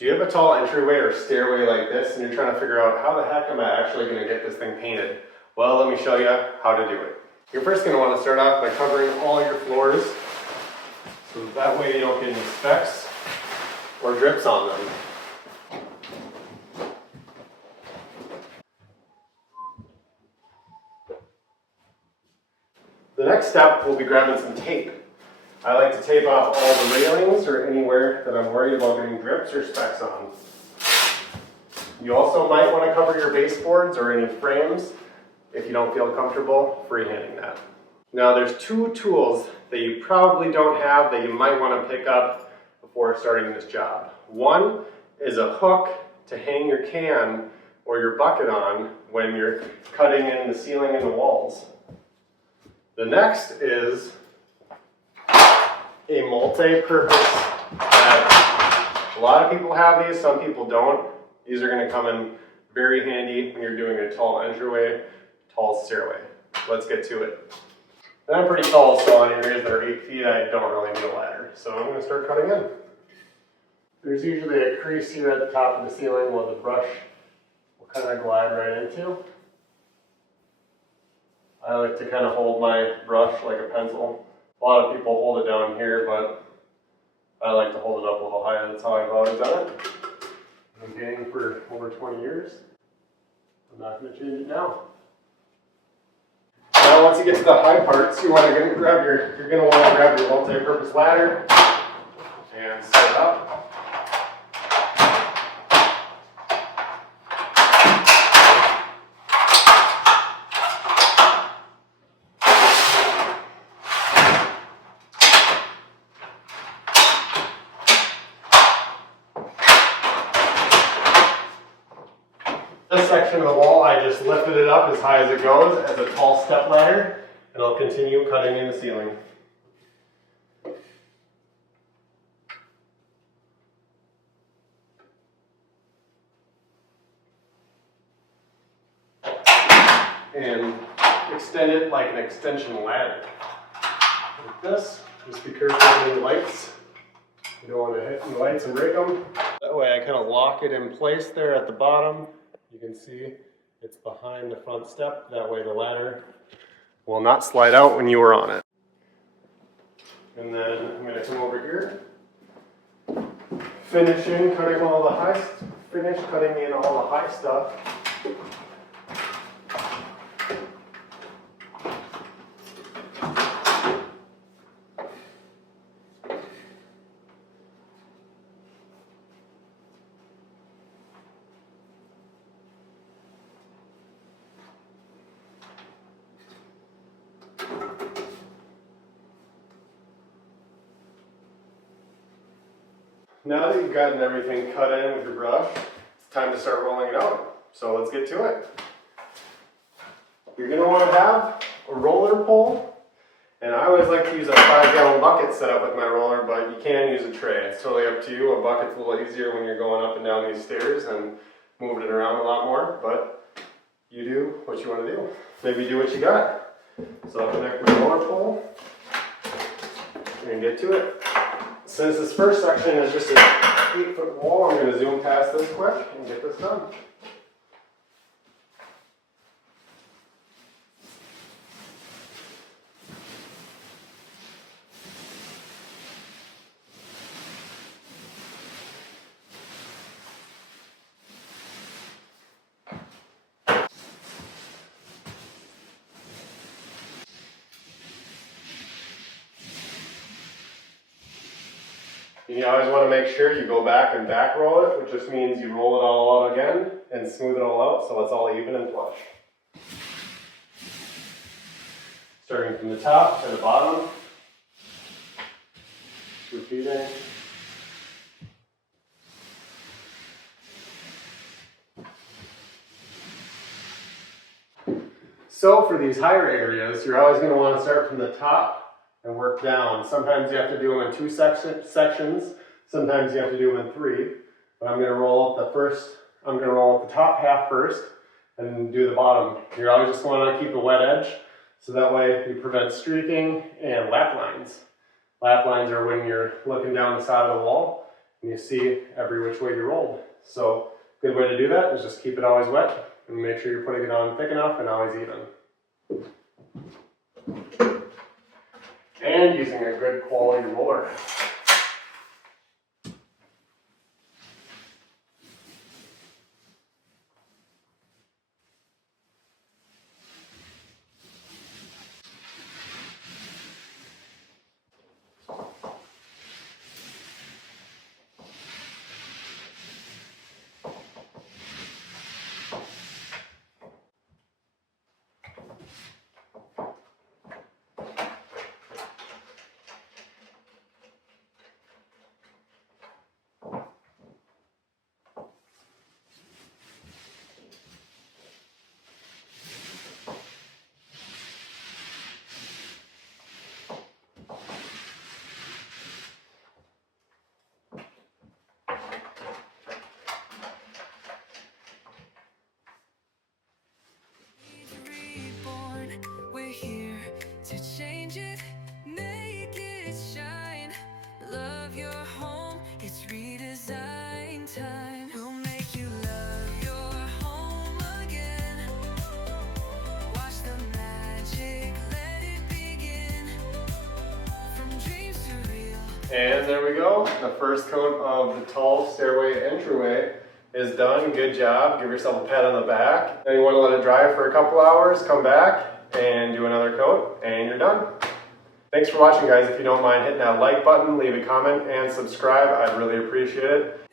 Do you have a tall entryway or stairway like this and you're trying to figure out how the heck am I actually going to get this thing painted? Well, let me show you how to do it. You're first going to want to start off by covering all your floors so that way you don't get any specks or drips on them. The next step will be grabbing some tape. I like to tape off all the railings or anywhere that I'm worried about getting drips or specks on. You also might want to cover your baseboards or any frames if you don't feel comfortable freehanding that. Now there's two tools that you probably don't have that you might want to pick up before starting this job. One is a hook to hang your can or your bucket on when you're cutting in the ceiling and the walls. The next is a multi-purpose ladder. A lot of people have these, some people don't. These are going to come in very handy when you're doing a tall entryway, tall stairway. Let's get to it. And I'm pretty tall, so on areas that are 8 feet, I don't really need a ladder. So I'm going to start cutting in. There's usually a crease here at the top of the ceiling where the brush will kind of glide right into. I like to kind of hold my brush like a pencil. A lot of people hold it down here, but I like to hold it up a little higher. That's how I've always done it. I've been painting for over 20 years. I'm not going to change it now. Now once you get to the high parts, you're going to grab your multi-purpose ladder and set it up. This section of the wall, I just lifted it up as high as it goes as a tall step ladder, and I'll continue cutting in the ceiling. And extend it like an extension ladder. Like this. Just be careful of any lights. You don't want to hit any lights and break them. That way I kind of lock it in place there at the bottom. You can see it's behind the front step. That way the ladder will not slide out when you are on it. And then I'm going to come over here, finish cutting in all the high stuff. Now that you've gotten everything cut in with your brush, it's time to start rolling it out. So let's get to it. You're going to want to have a roller pole, and I always like to use a 5-gallon bucket set up with my roller, but you can use a tray. It's totally up to you. A bucket's a little easier when you're going up and down these stairs and moving it around a lot more, but you do what you want to do. Maybe do what you got. So I'll connect my roller pole and get to it. Since this first section is just an 8-foot wall, I'm going to zoom past this quick and get this done. You always want to make sure you go back and back roll it, which just means you roll it all out again and smooth it all out so it's all even and flush. Starting from the top to the bottom, repeating. So for these higher areas, you're always going to want to start from the top and work down. Sometimes you have to do them in 2 sections. Sometimes you have to do them in 3. But I'm going to roll up the top half first and do the bottom. You're always just going to keep a wet edge so that way you prevent streaking and lap lines. Lap lines are when you're looking down the side of the wall and you see every which way you rolled. So good way to do that is just keep it always wet and make sure you're putting it on thick enough and always even. And using a good quality roller. And there we go. The first coat of the tall stairway entryway is done. Good job. Give yourself a pat on the back. Then you want to let it dry for a couple hours. Come back and do another coat and you're done. Thanks for watching, guys. If you don't mind hitting that like button, leave a comment and subscribe. I'd really appreciate it.